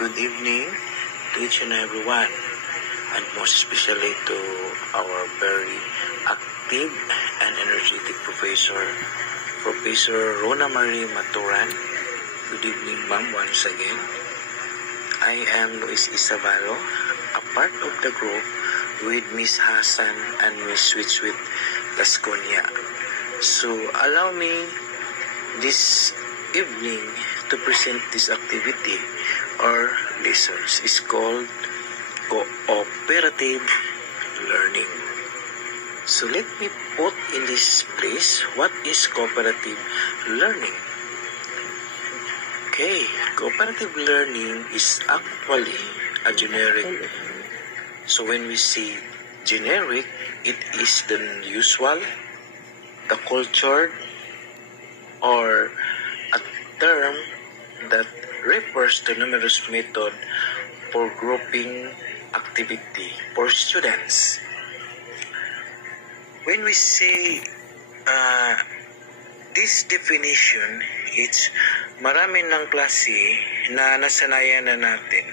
good evening to each and everyone, and most especially to our very active and energetic Professor Rona Marie Maturan. Good evening, ma'am, once again. I am Luis Sabalo, a part of the group with Miss Hassan and Miss Sweet Gasconia. So allow me this evening to present this activity or lessons. Is called Cooperative Learning. So let me put in this place what is cooperative learning. Okay, cooperative learning is actually a generic. So when we say generic, it is the usual, the cultured, or a term that refers to numerous methods for grouping activity for students. When we say this definition, it's marami ng klase na nasanayan na natin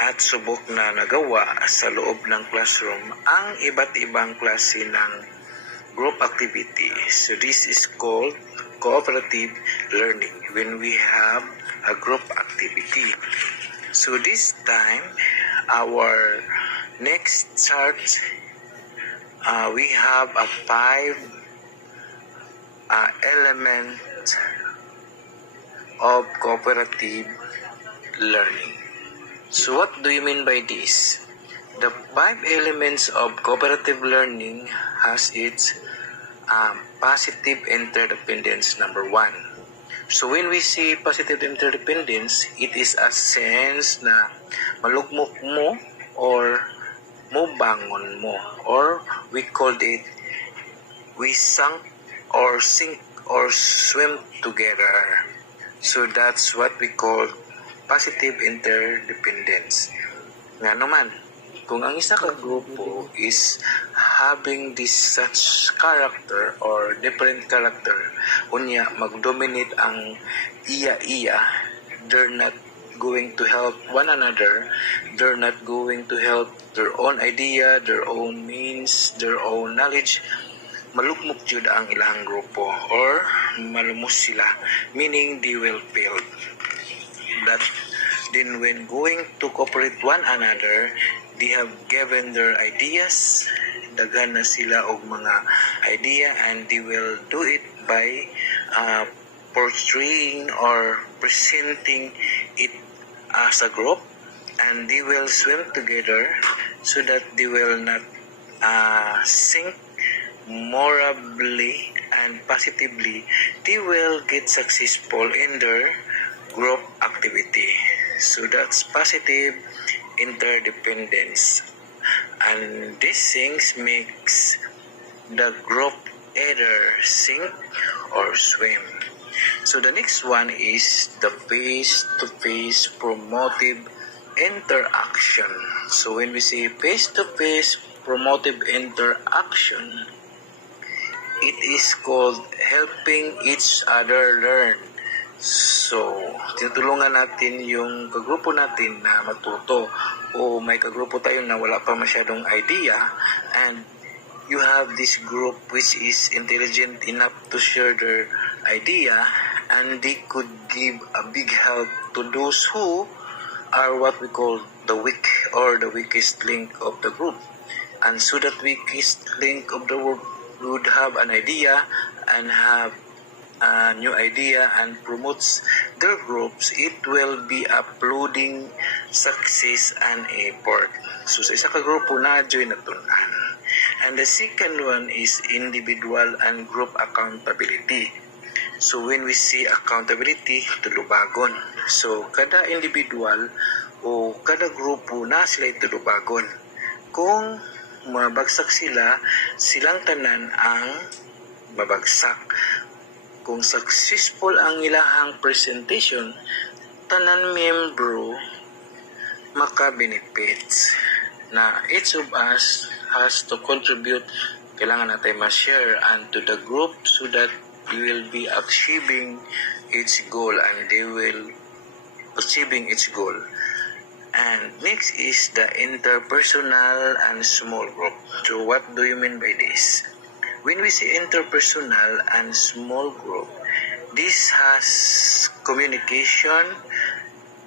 at subok na nagawa sa loob ng classroom ang iba't ibang klase ng group activity. So this is called cooperative learning when we have a group activity. So this time, our next chart, we have a 5 element of cooperative learning. So what do you mean by this? The 5 elements of cooperative learning has its positive interdependence, number 1. So when we say positive interdependence, it is a sense na malugmok mo or mubangon mo, or we called it we sink or swim together. So that's what we call positive interdependence. Nga naman, kung ang isa ka grupo is having this such character or different character, unya magdominate ang iya-iya, they're not going to help one another, they're not going to help their own idea, their own means, their own knowledge, malukmok jud ang ilang grupo or malumos sila, meaning they will fail. That then when going to cooperate one another, they have given their ideas, daghan na sila og mga idea, and they will do it by portraying or presenting it as a group, and they will swim together so that they will not sink morally and positively. They will get successful in their group activity. So that's positive interdependence, and these things makes the group either sink or swim. So the next one is the face-to-face promotive interaction. So when we say face-to-face promotive interaction, it is called helping each other learn. So, tinutulungan natin yung kagrupo natin na matuto, o may kagrupo tayo na wala pa masyadong idea, and you have this group which is intelligent enough to share their idea, and they could give a big help to those who are what we call the weak or the weakest link of the group. And so that weakest link of the group would have an idea and have a new idea and promotes their groups, it will be uploading success and effort. So sa isa ka grupo na join natunan. And the second one is individual and group accountability. So when we say accountability, tulubagon. So kada individual o kada grupo na sila tulubagon. Kung mabagsak sila, silang tanan ang mabagsak. Kung successful ang ilahang presentation, tanan membro maka-benefits na each of us has to contribute. Kailangan natin ma-share and to the group so that we will be achieving its goal and they will achieving its goal. And next is the interpersonal and small group. So what do you mean by this? When we say interpersonal and small group, this has communication,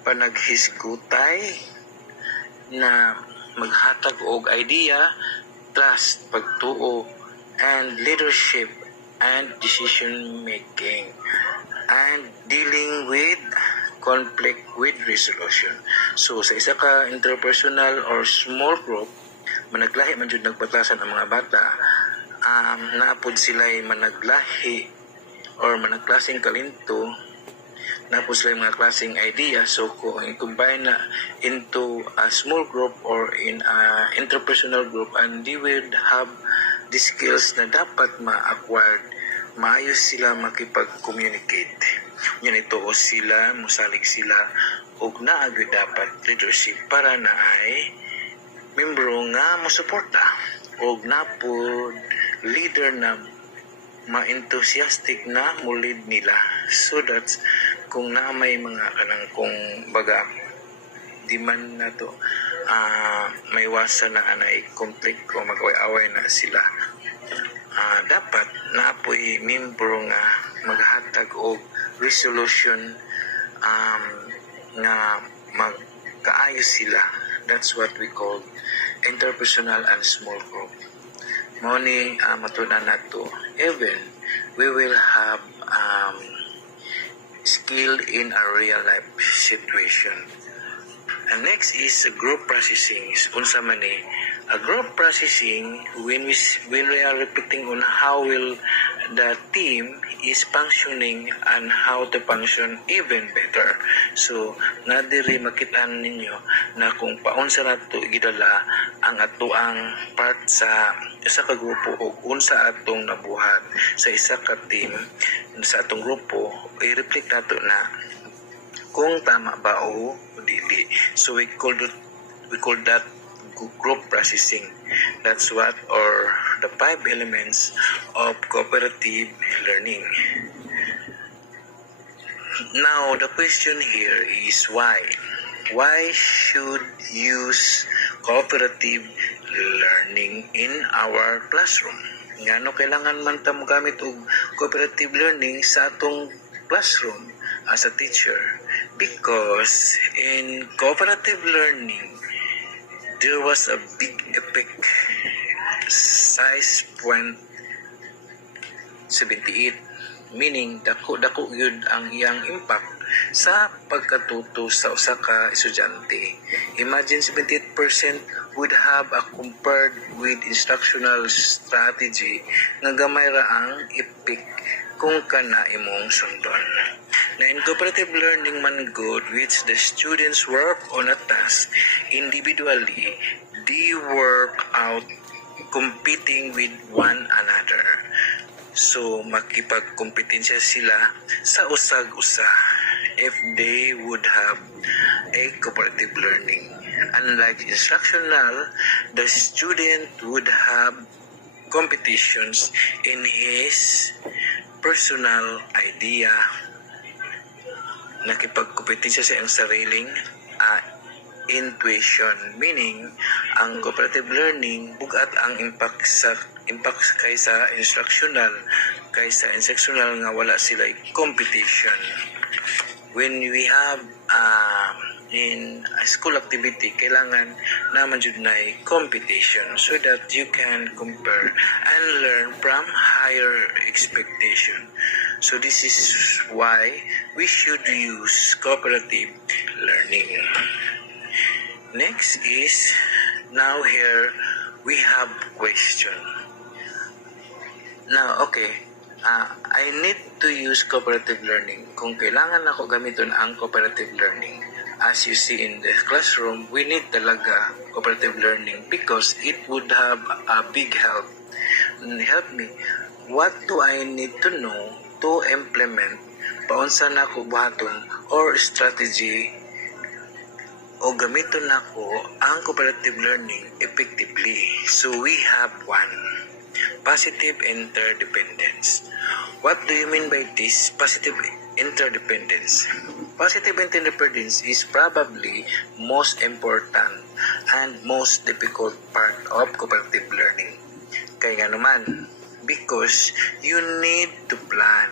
panaghisgutay, na maghatag og idea, trust, pagtuo, and leadership and decision making, and dealing with conflict with resolution. So sa isa ka interpersonal or small group, managlahi man jud nagbatasan ang mga bata, naapod sila'y managlahi or managklaseng kalinto, naapod sila'y mga klaseng idea. So kung i-combine na into a small group or in a interpersonal group, and they will have the skills na dapat ma-acquired, maayos sila makipag-communicate. Yan ito o sila, musalig sila, og naagyo dapat leadership para na ay membro nga musuporta og napod leader na ma-enthusiastic na mulid nila, so that kung na may mga kanang kung baga di man na to may wasan na anay conflict o mag-away na sila, dapat naapoy membro nga maghatag og resolution nga magkaayos sila. That's what we call interpersonal and small group. Mao ni matunan nato, even we will have skill in a real life situation. And next is group processing. Unsa man ni a group processing, when we are repeating on how will the team is functioning and how to function even better. So nga diri makitaan ninyo na kung paunsa nato gidala ang atoang part sa isa ka grupo o unsa atong nabuhat sa isa ka team sa atong grupo, i-reflect nato na kung tama ba o dili. So we call that group processing. That's what, or the 5 elements of cooperative learning. Now the question here is why? Why should use cooperative learning in our classroom? Ngano kailangan man ta mo gamit og cooperative learning sa atong classroom as a teacher? Because in cooperative learning, there was a big effect, size 0.78, meaning dako yun ang iyang impact sa pagkatuto sa usa ka estudyante. Imagine 78% would have a compared with instructional strategy nga gamay ra ang effect kung kana imong sundon. Na in cooperative learning man good, which the students work on a task individually, they work out competing with one another. So makipagkompetensya sila sa usag-usa if they would have a cooperative learning. Unlike instructional, the student would have competitions in his personal idea, nakipagkompetensya sa iyang sariling intuition, meaning ang cooperative learning bugat ang impact kaysa instructional nga wala sila competition. When we have in a school activity, kailangan naman jud na competition so that you can compare and learn from higher expectation. So this is why we should use cooperative learning. Next is, now here we have question. Now, okay, I need to use cooperative learning. Kung kailangan ako gamiton ang cooperative learning, as you see in the classroom, we need talaga cooperative learning because it would have a big help. Help me. What do I need to know to implement paunsa na ko buhaton or strategy o gamiton nako ang cooperative learning effectively? So we have one, positive interdependence. What do you mean by this positive interdependence? positive interdependence is probably most important and most difficult part of cooperative learning. Kaya nga naman, because you need to plan.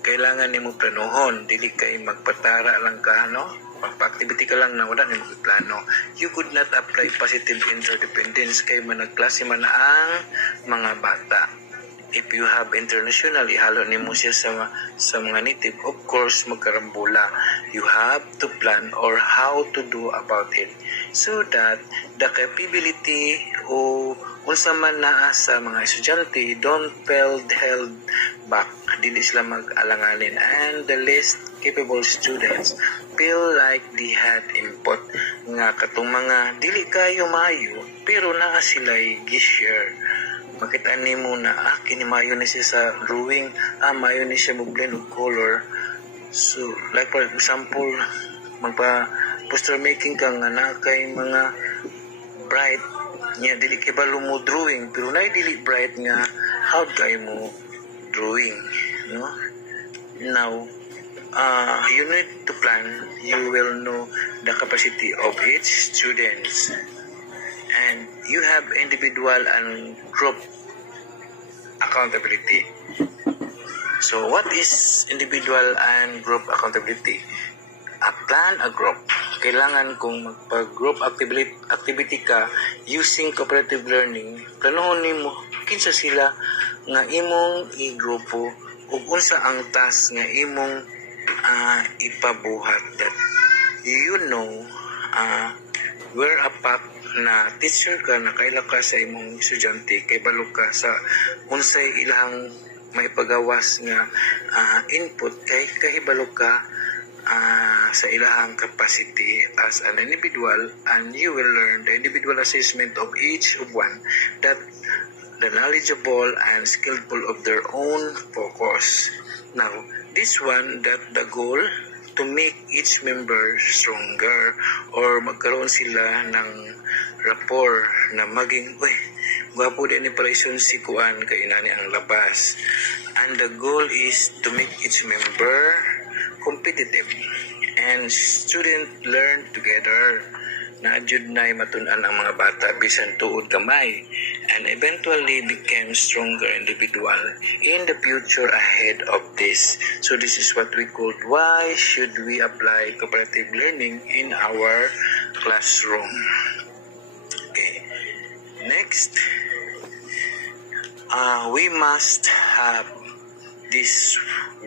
Kailangan nimo planuhon, dili kay magpatara lang ka, no? Magpa-activity ka lang na wala nimo plano. You could not apply positive interdependence kay managklase man ang mga bata. If you have international, ihalo nimo siya sa mga native, of course magkarambula. You have to plan or how to do about it so that the capability o unsa man naa sa mga estudyante don't held back, dili sila mag-alanganin, and the least capable students feel like they had input nga katong mga dili kayo maayo pero naa sila gi-share. Makita nimo na kini maayo na siya sa drawing, maayo ni siya mag-blend of color. So like for example, magpa poster making ka nga na kay mga bright niya dili kay balo mo drawing pero na dili bright nga how kay mo drawing, no? Now you need to plan. You will know the capacity of each students, and you have individual and group accountability. So what is individual and group accountability? Plan a group. Kailangan kung magpa-group activity ka using cooperative learning, planuhon nimo kinsa sila nga imong i-grupo ug unsa ang task nga imong ipabuhat, that you know where apat na teacher ka na kaila ka sa imong estudyante kay balo ka sa unsay ilang maipagawas nga input kay kahibalo ka sa ilahang capacity as an individual, and you will learn the individual assessment of each of one, that the knowledgeable and skillful of their own focus. Now, this one, that the goal to make each member stronger or magkaroon sila ng rapport na maging, gwapo din ni pareson si Kuan kay inani ang labas. And the goal is to make each member competitive and student learn together na jud nay matun-an ang mga bata bisan tuod gamay, and eventually became stronger individual in the future ahead of this. So this is what we call why should we apply cooperative learning in our classroom. Okay, next, we must have this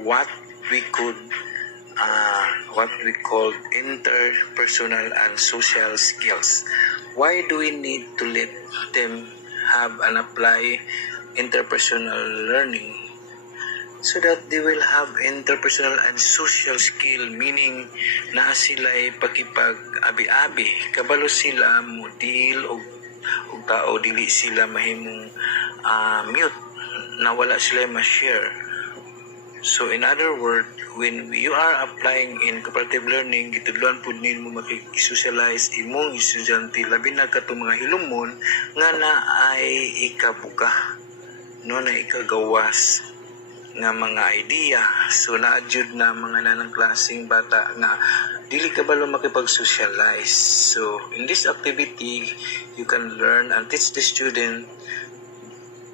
what we call interpersonal and social skills. Why do we need to let them have and apply interpersonal learning? So that they will have interpersonal and social skill, meaning na sila'y pagkipag-abi-abi, kabalo sila mo deal og tao, dili sila mahimong mute, na wala sila ma-share. So in other words, when you are applying in cooperative learning, gitudluan pud nimo makikisocialize imong estudyante, labi na katong mga hilumon nga na ay ikabuga, no, na ikagawas nga mga idea. So naadjud na mga nanang klaseng bata na dili kabalo makipag-socialize. So in this activity, you can learn and teach the student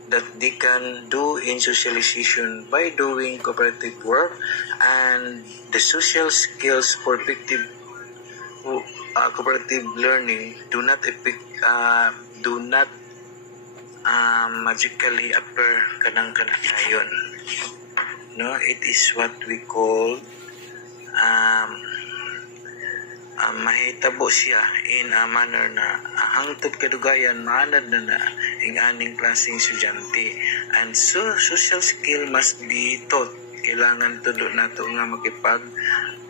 that they can do in socialization by doing cooperative work, and the social skills for effective cooperative learning do not magically appear kanang-kanayon. No, it is what we call mahitabo siya in a manner na hangtod kadugayan maanad na ing aning klaseng estudyante, and so social skill must be taught. Kailangan tudo nato nga makipag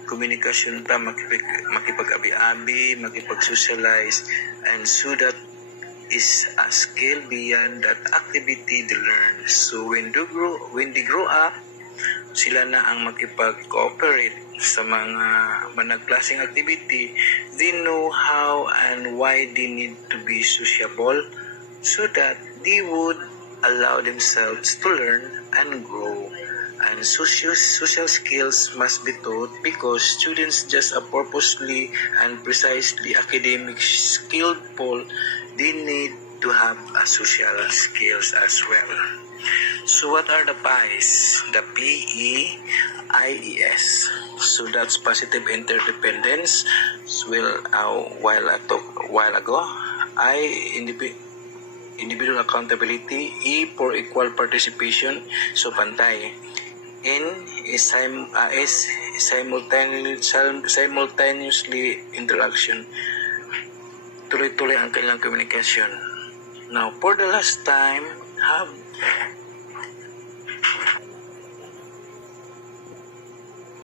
komunikasyon ta, makipag-abi-abi, makipag-socialize, and so that is a skill beyond that activity they learn. So when they grow up, sila na ang makipag-cooperate sa mga managklaseng activity. They know how and why they need to be sociable so that they would allow themselves to learn and grow. And social skills must be taught because students just are purposely and precisely academic skillful, they need to have a social skills as well. So what are the PIEs? The PEIES. So that's positive interdependence. So while ago, individual accountability, E for equal participation, so pantay. N is simultaneously interaction. Tuloy-tuloy ang kanilang communication. Now, for the last time, have